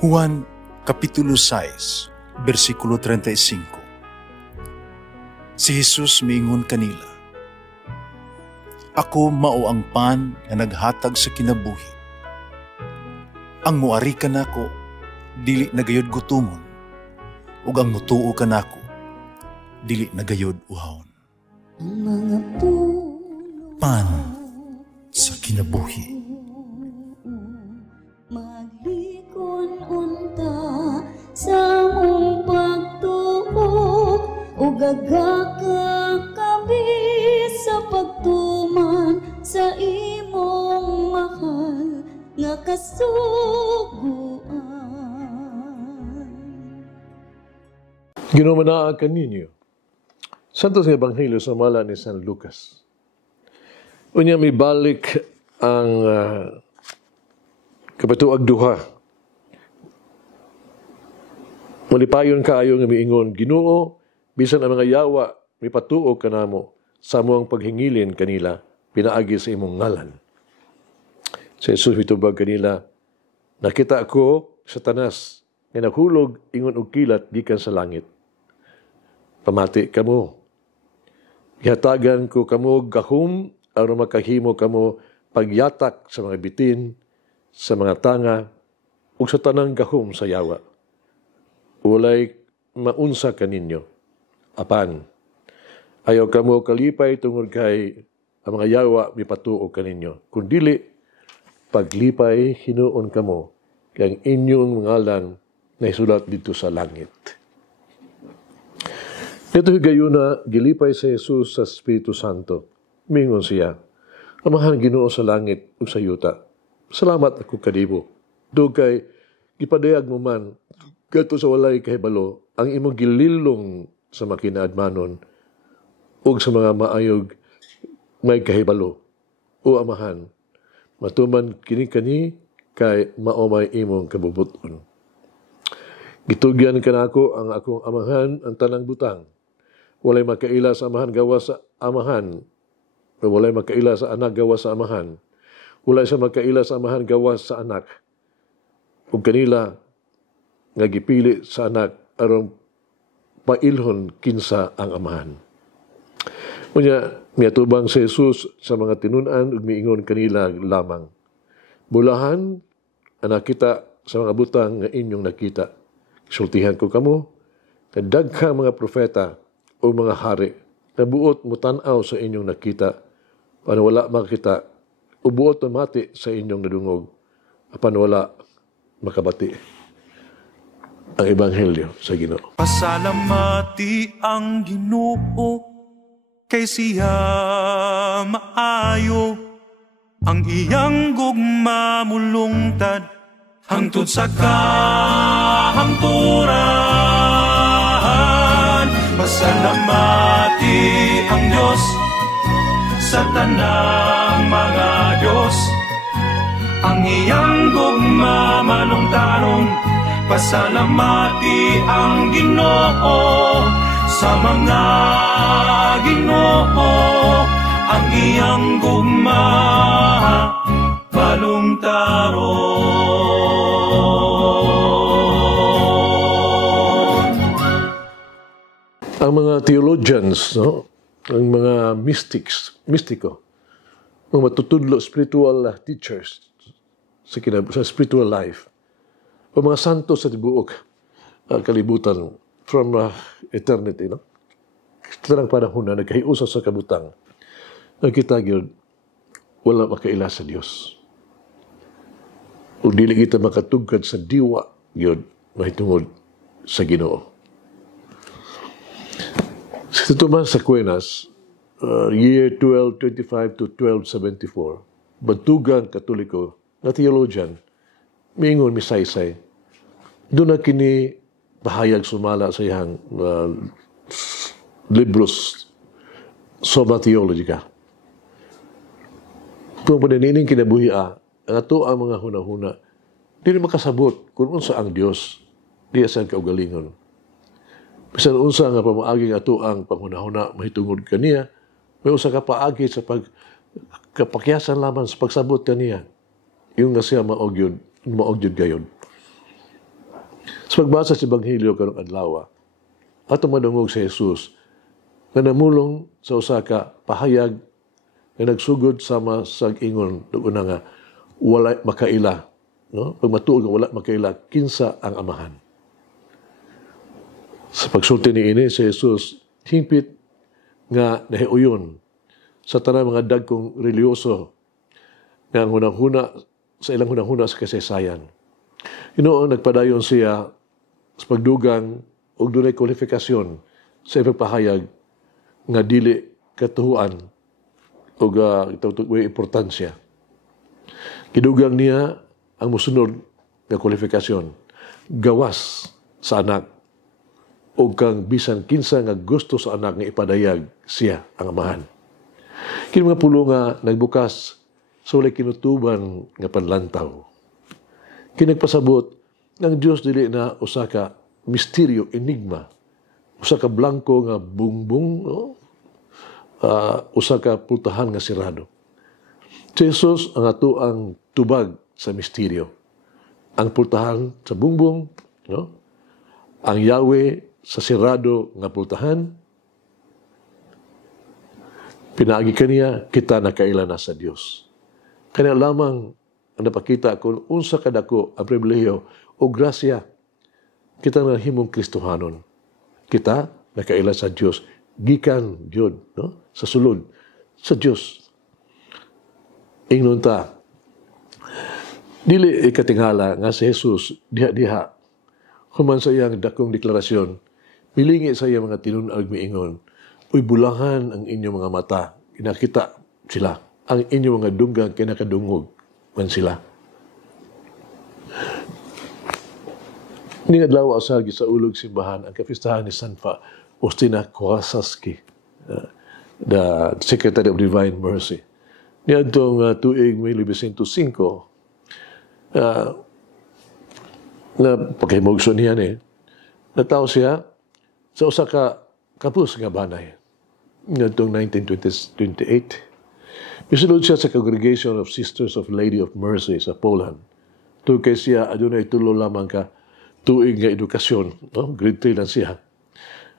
Juan Kapitulo 6, versikulo 35. Si Jesus miingon kanila, "Ako mao ang pan nga naghatag sa kinabuhi. Ang muari kanako dili nagayod gutomon, ug ang mutuo kanako dili nagayod uhawon." Pan sa kinabuhi. Maglikon unta sa mong pagtuo, ug gagaka kami sa pagtuman sa imong mahal nga kasuguan. Ginumanaan kaninyo Santos nga Ebanghelyo sa mala ni San Lucas. Unya may balik ang kapatuag duha. Malipayon kaayo nga miingon, Ginoo, bisan ang mga yawa mipatuo kanamo sa among paghingilin kanila pinaagi sa imong ngalan. Sa Jesus mitubag kanila, nakita ako Satanas nga naghulog ingon og kilat gikan sa langit. Pamati kamo. Ihatagan ko kamo gahom aron makahimo kamo pagyatak sa mga bitin, sa mga tanga, ug sa tanang gahom sa yawa. Walay maunsa kaninyo. Apan, ayaw kamo kalipay tungod kay ang mga yawa mipatuo kaninyo. Kung dili, paglipay hinuon kamo kay ang inyong ngalan na isulat dito sa langit. Ito higayuna, gilipay sa Jesus sa Espiritu Santo. Mingon siya, Amahan Ginoo sa langit ug sa yuta. Salamat ako kanibo. Dugay gipadayag mo man kadto sa walay kahibalo ang imong gililong sa makinaadmanon ug sa mga maayog may kahibalo. O Amahan, matuman kini kay mao may imong kabubuton. Gitugyan kanako ang akong amahan ang tanang butang. Walay makaila sa amahan gawa sa amahan. Walay makaila sa anak gawa sa amahan. Walay sa makaila sa amahan gawa sa anak. Ug kanila nga gipili sa anak aron pailhon kinsa ang amahan. Unya miatubang si Jesus sa mga tinun-an ug miingon kanila lamang. Bulahan anak kita sa mga butang nga inyong nakita. Sultihan ko kamo kadagha mga propeta o mga hari na buot mutanaw sa inyong nakita apan wala makita o buot mati sa inyong nadungog apan wala makabati. Ang Ebanghelyo sa Ginoo. Pasalamati ang Ginoo kay siya maayo, ang iyang gugma mulungtad hangtod sa kahangturan. Pasalamati ang Diyos sa tanang mga Diyos, ang iyang gugma malungtaron. Pasalamati ang Ginoo sa mga Ginoo, ang iyang gugma malungtaron. Ang mga theologians, no? Ang mga mistiko, mga matutudlo spiritual teachers sa spiritual life, o mga santo sa tibuok kalibutan from eternity, no? Tanang panahon na nagkahiusa sa kabutang, nakita yun, wala makaila sa Diyos. O dili kita makatugkad sa diwa yun, mahitungod sa Ginoo. Si Tomas Aquinas, year 1225 to 1274, bantugang Katoliko na theologian, miingon misaysay, doon na kini pahayag sumala sa iyang libros Soma Theologica. Kung paninining kinabuhi ang ato ang mga hunahuna, di makasabot kung unsa ang Dios, di asan kaugalingon. Bisan unsa nga pamaagi ato ang panghunahuna mahitungod kaniya, may usa ka paagi sa kapakyasan lamang sa pagsabot kaniya. Yung nga siya maogyod gayon. Sa pagbasa sa Ebanghelyo karong adlaw, atong madungog si Jesus nga namulong sa usa ka pahayag nga nagsugod sama sa ingon una nga wala makaila, no? Pag matuod nga wala makaila kinsa ang amahan. Sa pagsulti ni ini si Jesus hingpit nga nahiuyon sa tanang mga dagkong reliyoso nga ang hunahuna sa ilang hunahuna sa kasaysayan. Inoon nagpadayon siya sa pagdugang o dunay kwalifikasyon sa ipagpahayag nga dili katuhuan o way importansya. Kidugang niya ang musunod nga kwalifikasyon, gawas sa anak o kang bisan kinsa nga gusto sa anak nga ipadayag siya ang amahan. Kini mga pulo nga nagbukas sa walay kinutuban nga panlantaw. Kinagpasabot ng Diyos dili na usa ka misteryo, enigma, usa ka blanco nga bungbong, no? Usa ka pultahan nga sirado. Si Jesus ang ato ang tubag sa misteryo. Ang pultahan sa bungbong, no? Ang Yahweh sa sirado nga pultahan. Pinaagi kaniya, kita nakaila na sa Dios. Kanya lamang ang napakita kung unsa kadako ang pribilehiyo o grasya kita nahimong Kristohanon. Kita nakaila sa Dios, gikan Diod, no? Sa sulod sa Dios. Ingnon ta, dili ikatingala nga si Jesus diha-diha human sa iyang dakong deklarasyon, milingi sa iyang mga tinunag miingon, uy bulahan ang inyong mga mata, kinakita sila, ang inyong mga dunggang kinakadungog man sila. Ning adlaw asagi sa ulog simbahan ang kapistahan ni San Faustina Kowalski, the Secretary of Divine Mercy. Niadtong tuig 1905 na pagkahimugso niya nataw siya sa usa ka kapus nga banay. Niadtong 1928 misulod siya sa Congregation of Sisters of Lady of Mercy sa Poland. Tugkay siya adunay tulo lamang ka tuig nga edukasyon, no? Grade 3 lang siya.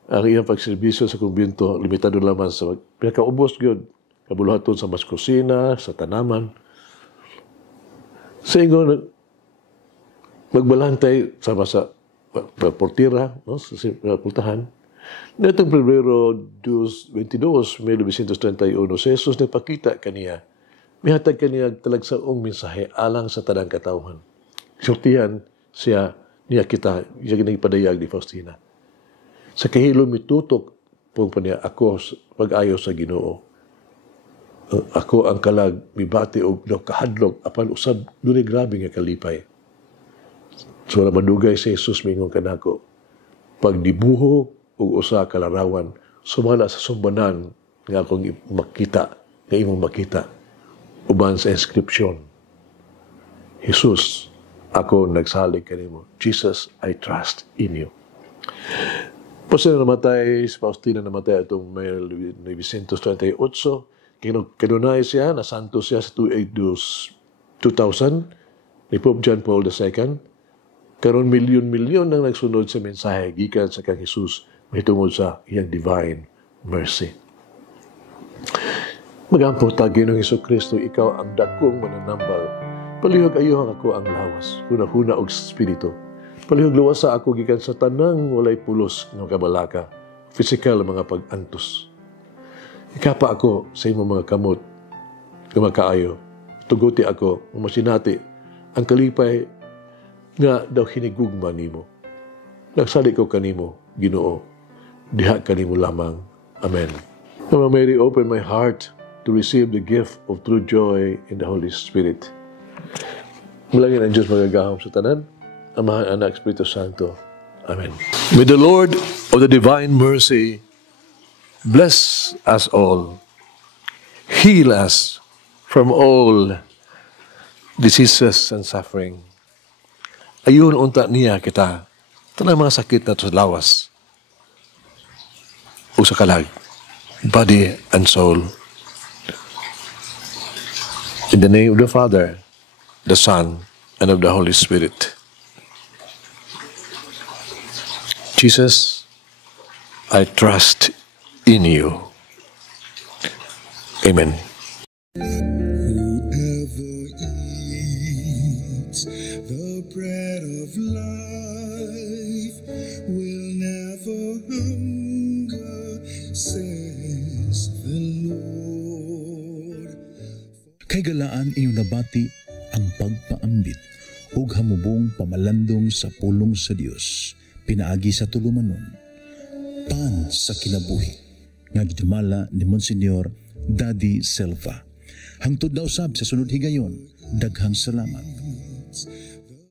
Ang iyang pagserbisyo sa kumbento limitado lamang sa pinakaubos gyud kabuluhaton sa mas kusina, sa tanaman. Sa ingon magbalantay sama sa portira, no? Sa pultahan. Netong Pebrero 22, 1931, si Jesus nagpakita kaniya. Mihatag kaniya talagsaong mensahe alang sa tanang katawhan. Sultihan siya niya kita, siya ginagpadayag ni Faustina. Sa kahilo mitutok po pa niya, ako pag-ayo sa Ginoo. Ako ang kalag, mibati o kahadlok, apan usab, dunay grabe nga kalipay. So wala madugay si Jesus mingon kanako, pagdibuho o usa kalarawan, sumala sa sumbanan nga akong makita, nga imong makita, uban sa inscription. Jesus, ako nagsalig kanimo. Jesus, I trust in you. Pwede na namatay, si Faustina namatay itong 1938. Kinunay siya, nasanto siya sa 2000 ni Pope John Paul II. Karon milyon-milyon nang nagsunod sa mensahe gikan sa kang Jesus mahitungod sa iyang divine mercy. Magampo ta Ginoong Hesukristo, ikaw ang dakong mananambal. Palihog ayohang ako ang lawas, hunahuna og spirito. Palihog luwas sa ako gikan sa tanang walay pulos ng kabalaka, physical mga pag-antos. Ikapa ako sa imong mga kamot, kamakaayo. Tuguti ako, masinati, ang kalipay nga daw hinigugma nimo. Nagsali ko kanimo, Ginoo, diha kanimo lamang. Amen. Mama Mary, open my heart to receive the gift of true joy in the Holy Spirit. Malangin ang Diyos magagahom sa tanan, Amahan, Anak, Espiritu Santo. Amen. May the Lord of the divine mercy bless us all, heal us from all diseases and suffering. Ayun unta niya kita, tanang mga sakit na sa lawas o sa kalag, body and soul. In the name of the Father, the Son, and of the Holy Spirit. Jesus, I trust in you. Amen. The bread of life will never hunger, says the Lord. Kay galaan inyong nabati ang pagpaambit ug hamubong pamalandong sa pulong sa Dios pinaagi sa tulumanon. Pan sa kinabuhi nga gidumala ni Monsignor Daddy Selva. Hangtod na usab sa sunod higayon, daghang salamat.